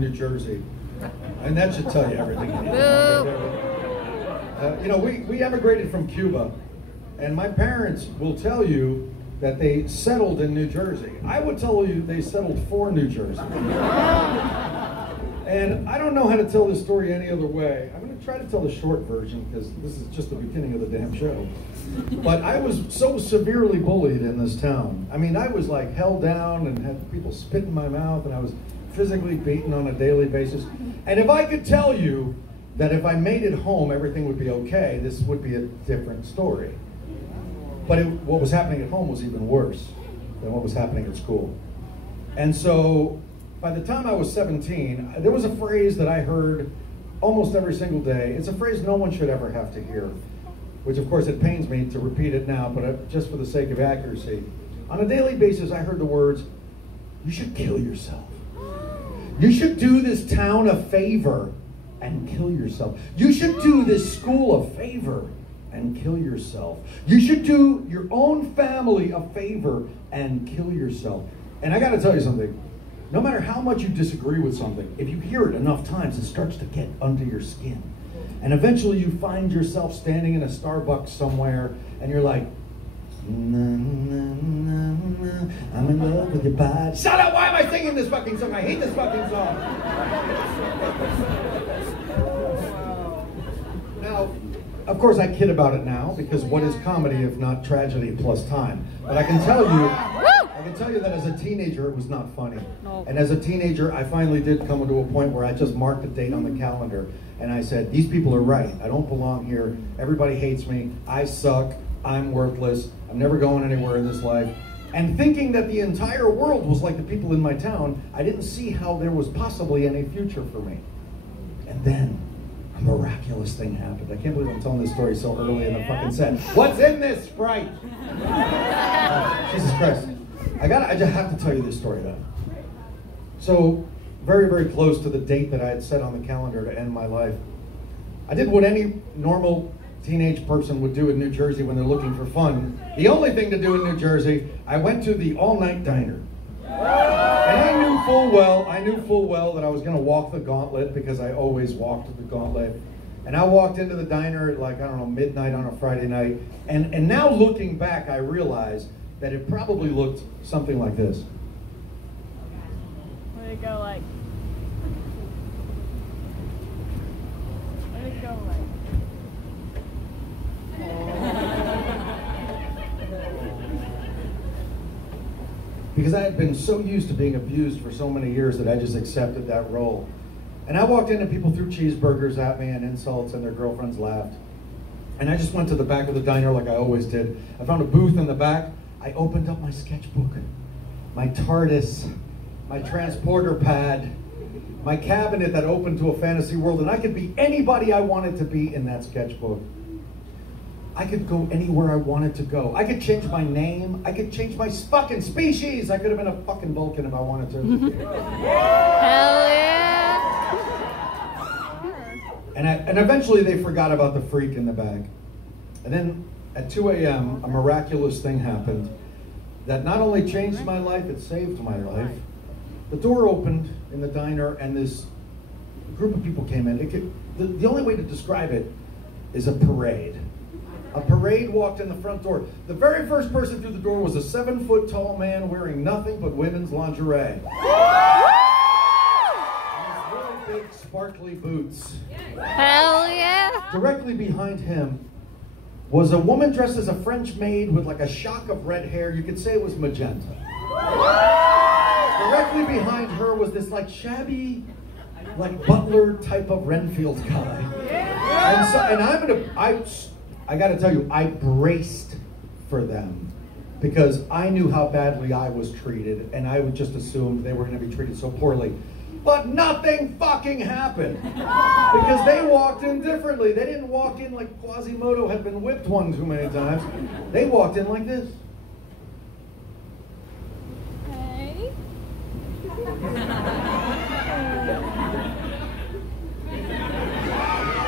New Jersey, and that should tell you everything. We emigrated from Cuba, and my parents will tell you that they settled in New Jersey. I would tell you they settled for New Jersey. And I don't know how to tell this story any other way. I'm going to try to tell the short version because this is just the beginning of the damn show. But I was so severely bullied in this town. I mean, I was like held down and had people spit in my mouth, and I was physically beaten on a daily basis. And if I could tell you that if I made it home, everything would be okay, this would be a different story. But what was happening at home was even worse than what was happening at school. And so by the time I was 17, there was a phrase that I heard almost every single day. It's a phrase no one should ever have to hear, which of course it pains me to repeat it now, but just for the sake of accuracy. On a daily basis, I heard the words, "You should kill yourself. You should do this town a favor and kill yourself. You should do this school a favor and kill yourself. You should do your own family a favor and kill yourself." And I got to tell you something. No matter how much you disagree with something, if you hear it enough times, it starts to get under your skin. And eventually you find yourself standing in a Starbucks somewhere and you're like, "Na, na, na, na, I'm in love with your body." Shut up! Why am I singing this fucking song? I hate this fucking song. Now, of course I kid about it now, because what is comedy if not tragedy plus time? But I can tell you that as a teenager it was not funny. And as a teenager I finally did come to a point where I just marked a date on the calendar and I said, these people are right. I don't belong here. Everybody hates me. I suck. I'm worthless. I'm never going anywhere in this life. And thinking that the entire world was like the people in my town, I didn't see how there was possibly any future for me. And then a miraculous thing happened. I can't believe I'm telling this story so early in the fucking set. What's in this Sprite? Jesus Christ. I just have to tell you this story though. So, very, very close to the date that I had set on the calendar to end my life, I did what any normal teenage person would do in New Jersey when they're looking for fun. The only thing to do in New Jersey, I went to the all-night diner. And I knew full well that I was going to walk the gauntlet, because I always walked the gauntlet. And I walked into the diner at like, I don't know, midnight on a Friday night. And now looking back, I realize that it probably looked something like this. What did it go like? What did it go like? Because I had been so used to being abused for so many years that I just accepted that role. And I walked in and people threw cheeseburgers at me and insults, and their girlfriends laughed. And I just went to the back of the diner like I always did. I found a booth in the back. I opened up my sketchbook, my TARDIS, my transporter pad, my cabinet that opened to a fantasy world, and I could be anybody I wanted to be in that sketchbook. I could go anywhere I wanted to go. I could change my name. I could change my fucking species. I could have been a fucking Vulcan if I wanted to. Hell yeah! And eventually they forgot about the freak in the bag. And then at 2 a.m., a miraculous thing happened that not only changed my life, it saved my life. The door opened in the diner and this group of people came in. The only way to describe it is a parade. A parade walked in the front door. The very first person through the door was a 7-foot-tall man wearing nothing but women's lingerie. And his really big, sparkly boots. Hell yeah! Directly behind him was a woman dressed as a French maid with like a shock of red hair. You could say it was magenta. Directly behind her was this like shabby, like butler type of Renfield guy. I gotta tell you, I braced for them because I knew how badly I was treated, and I would just assume they were gonna be treated so poorly. But nothing fucking happened because they walked in differently. They didn't walk in like Quasimodo had been whipped one too many times. They walked in like this. Hey.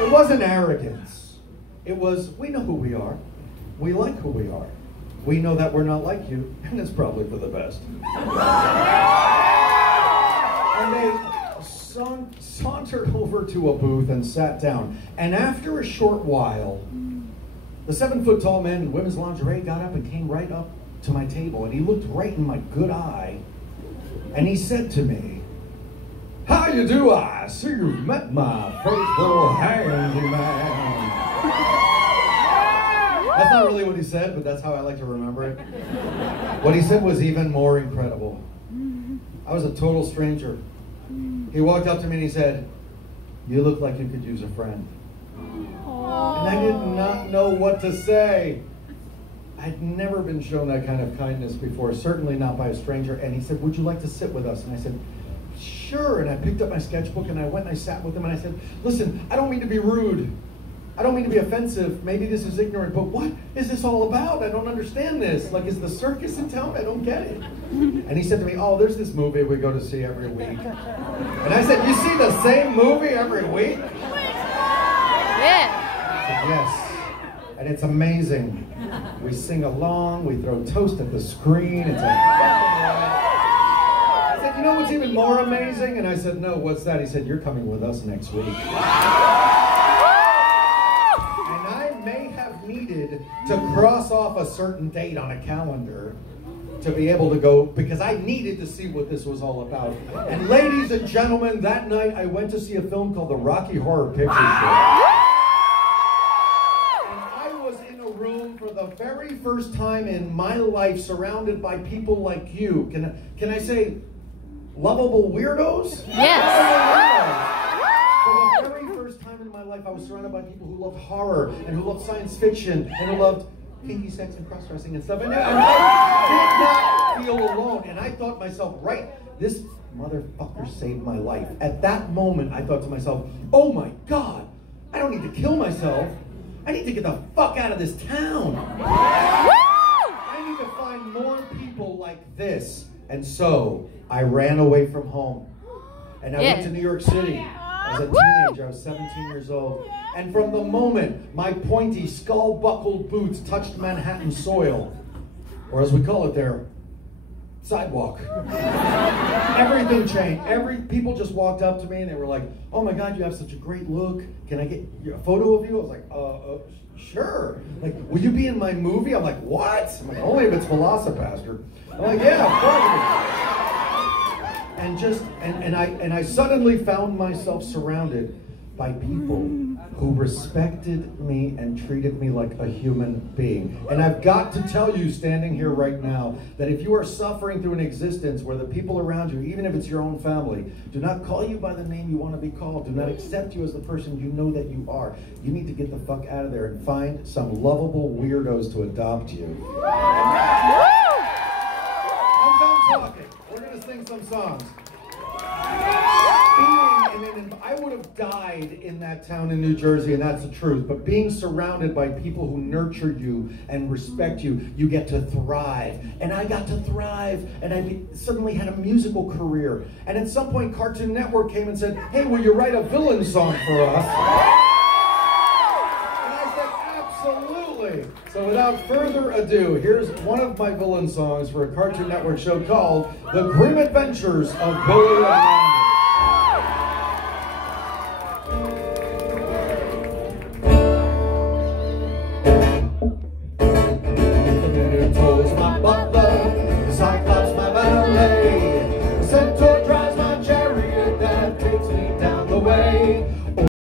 It wasn't arrogance. It was, we know who we are. We like who we are. We know that we're not like you, and it's probably for the best. And they sauntered over to a booth and sat down. And after a short while, the 7-foot-tall man in women's lingerie got up and came right up to my table, and he looked right in my good eye, and he said to me, "How you do? I see you've met my faithful handyman." That's not really what he said, but that's how I like to remember it. What he said was even more incredible. I was a total stranger. He walked up to me and he said, "You look like you could use a friend." And I did not know what to say. I'd never been shown that kind of kindness before, certainly not by a stranger. And he said, "Would you like to sit with us?" And I said, "Sure." And I picked up my sketchbook and I went and I sat with him and I said, "Listen, I don't mean to be rude. I don't mean to be offensive. Maybe this is ignorant, but what is this all about? I don't understand this. Like, is the circus in town? I don't get it." And he said to me, "Oh, there's this movie we go to see every week." And I said, "You see the same movie every week?" Yeah. I said, "Yes. And it's amazing. We sing along, we throw toast at the screen. It's a I said, "You know what's even more amazing?" And I said, "No, what's that?" He said, "You're coming with us next week." Needed to cross off a certain date on a calendar to be able to go, because I needed to see what this was all about. And ladies and gentlemen, that night I went to see a film called The Rocky Horror Picture Show. And I was in a room for the very first time in my life surrounded by people like you. Can I say lovable weirdos? Yes. For the very first time in my life, I was surrounded by people who loved horror and who loved science fiction and who loved kinky sex and cross-dressing and stuff. And I did not feel alone. And I thought to myself, right, this motherfucker saved my life. At that moment, I thought to myself, oh my God, I don't need to kill myself. I need to get the fuck out of this town. I need to find more people like this. And so I ran away from home. And I went to New York City. As a teenager, I was 17 years old. And from the moment my pointy, skull-buckled boots touched Manhattan soil, or as we call it there, sidewalk, everything changed. People just walked up to me and they were like, "Oh my God, you have such a great look. Can I get a photo of you?" I was like, sure. Like, "Will you be in my movie?" I'm like, "What?" I'm like, "Only if it's Velocipaster." I'm like, "Yeah, of course." And I suddenly found myself surrounded by people who respected me and treated me like a human being. And I've got to tell you, standing here right now, that if you are suffering through an existence where the people around you, even if it's your own family, do not call you by the name you want to be called, do not accept you as the person you know that you are, you need to get the fuck out of there and find some lovable weirdos to adopt you. I'm done talking. We're going to sing some songs. I would have died in that town in New Jersey, and that's the truth. But being surrounded by people who nurture you and respect you, you get to thrive. And I got to thrive, and I suddenly had a musical career. And at some point, Cartoon Network came and said, "Hey, will you write a villain song for us?" And I said, "Absolutely." So without further ado, here's one of my villain songs for a Cartoon Network show called The Grim Adventures of Billy and Mandy.